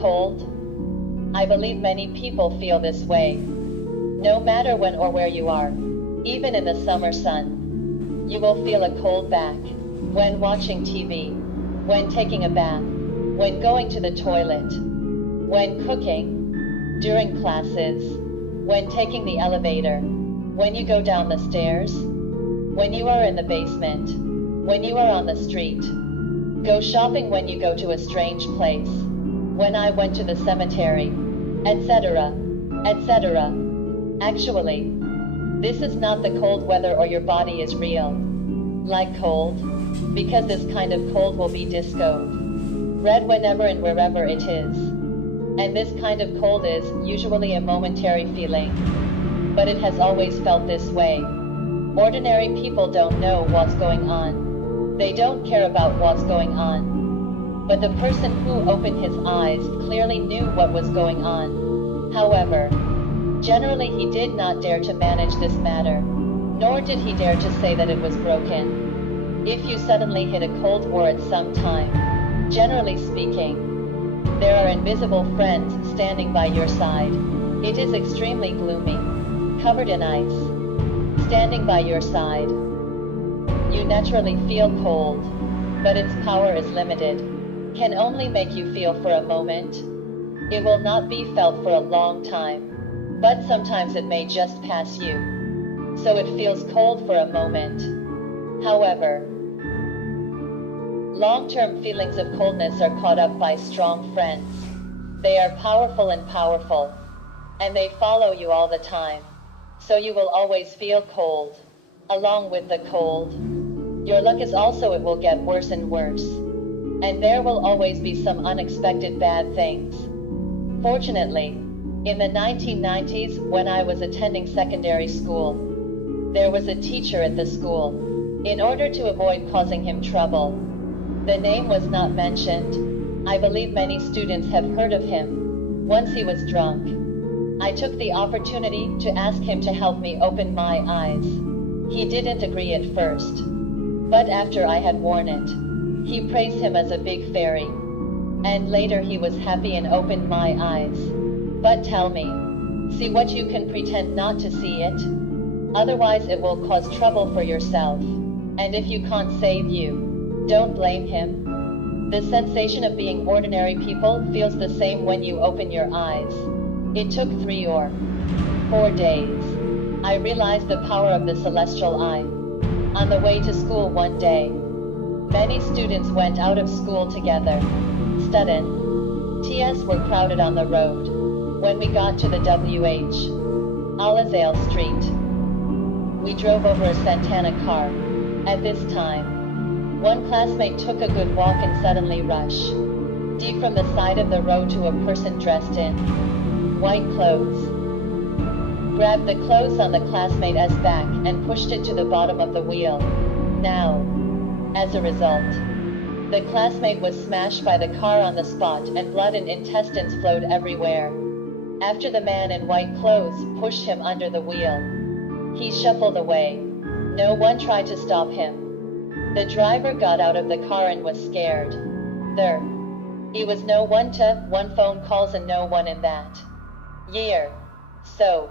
Cold? I believe many people feel this way. No matter when or where you are, even in the summer sun, you will feel a cold back. When watching TV, when taking a bath, when going to the toilet, when cooking, during classes, when taking the elevator, when you go down the stairs, when you are in the basement, when you are on the street, go shopping when you go to a strange place, when I went to the cemetery, etc., etc. Actually, this is not the cold weather or your body is real. Like cold, because this kind of cold will be discoed. Red whenever and wherever it is. And this kind of cold is usually a momentary feeling. But it has always felt this way. Ordinary people don't know what's going on. They don't care about what's going on. But the person who opened his eyes clearly knew what was going on. However, generally he did not dare to manage this matter, nor did he dare to say that it was broken. If you suddenly hit a cold war at some time, generally speaking, there are invisible friends standing by your side. It is extremely gloomy, covered in ice, standing by your side. You naturally feel cold, but its power is limited, can only make you feel for a moment. It will not be felt for a long time, but sometimes it may just pass you. So it feels cold for a moment. However, long-term feelings of coldness are caught up by strong friends. They are powerful and they follow you all the time. So you will always feel cold. Along with the cold, your luck is also it will get worse and worse. And there will always be some unexpected bad things. Fortunately, in the 1990s, when I was attending secondary school, there was a teacher at the school. In order to avoid causing him trouble, the name was not mentioned. I believe many students have heard of him. Once he was drunk, I took the opportunity to ask him to help me open my eyes. He didn't agree at first, but after I had worn it, he praised him as a big fairy. And later he was happy and opened my eyes. But tell me, see what you can pretend not to see it? Otherwise it will cause trouble for yourself. And if you can't save you, don't blame him. The sensation of being ordinary people feels the same when you open your eyes. It took 3 or 4 days. I realized the power of the celestial eye. On the way to school one day, many students went out of school together. Students were crowded on the road. When we got to the W.H. Alazale Street, we drove over a Santana car. At this time, one classmate took a good walk and suddenly rushed deep from the side of the road to a person dressed in white clothes, grabbed the clothes on the classmate's back and pushed it to the bottom of the wheel. Now, as a result, the classmate was smashed by the car on the spot and blood and intestines flowed everywhere. After the man in white clothes pushed him under the wheel, he shuffled away. No one tried to stop him. The driver got out of the car and was scared. There. He was no one phone calls and no one in that year. So,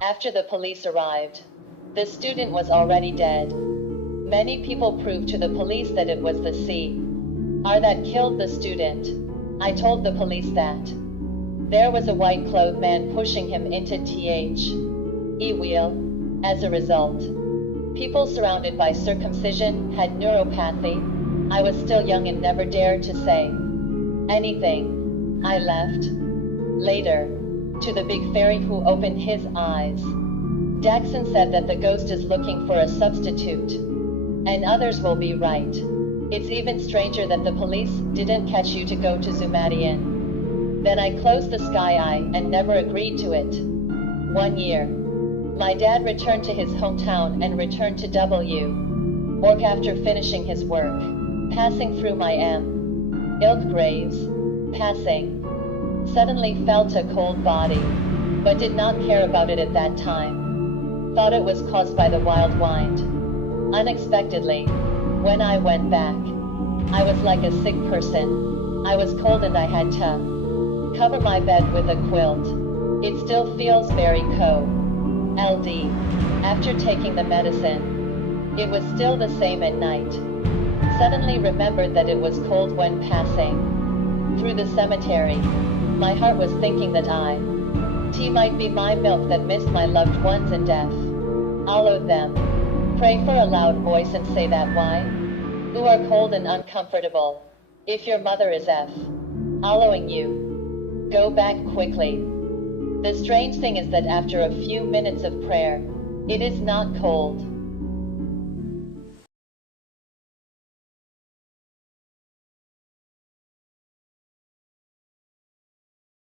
after the police arrived, the student was already dead. Many people proved to the police that it was the C.R. that killed the student. I told the police that there was a white-clothed man pushing him into the wheel. As a result, people surrounded by circumcision had neuropathy. I was still young and never dared to say anything. I left. Later, to the big fairy who opened his eyes. Daxon said that the ghost is looking for a substitute. And others will be right. It's even stranger that the police didn't catch you to go to Zumadian. Then I closed the sky eye and never agreed to it. 1 year. My dad returned to his hometown and returned to W. After finishing his work. Passing through my ilk graves. Passing. Suddenly felt a cold body. But did not care about it at that time. Thought it was caused by the wild wind. Unexpectedly, when I went back, I was like a sick person. I was cold and I had to Cover my bed with a quilt. It still feels very cold. LD. After taking the medicine, it was still the same at night. Suddenly remembered that it was cold when passing through the cemetery. My heart was thinking that tea might be my milk that missed my loved ones in death. I'll owe them. Pray for a loud voice and say that why? Who are cold and uncomfortable. If your mother is following you, go back quickly. The strange thing is that after a few minutes of prayer, it is not cold.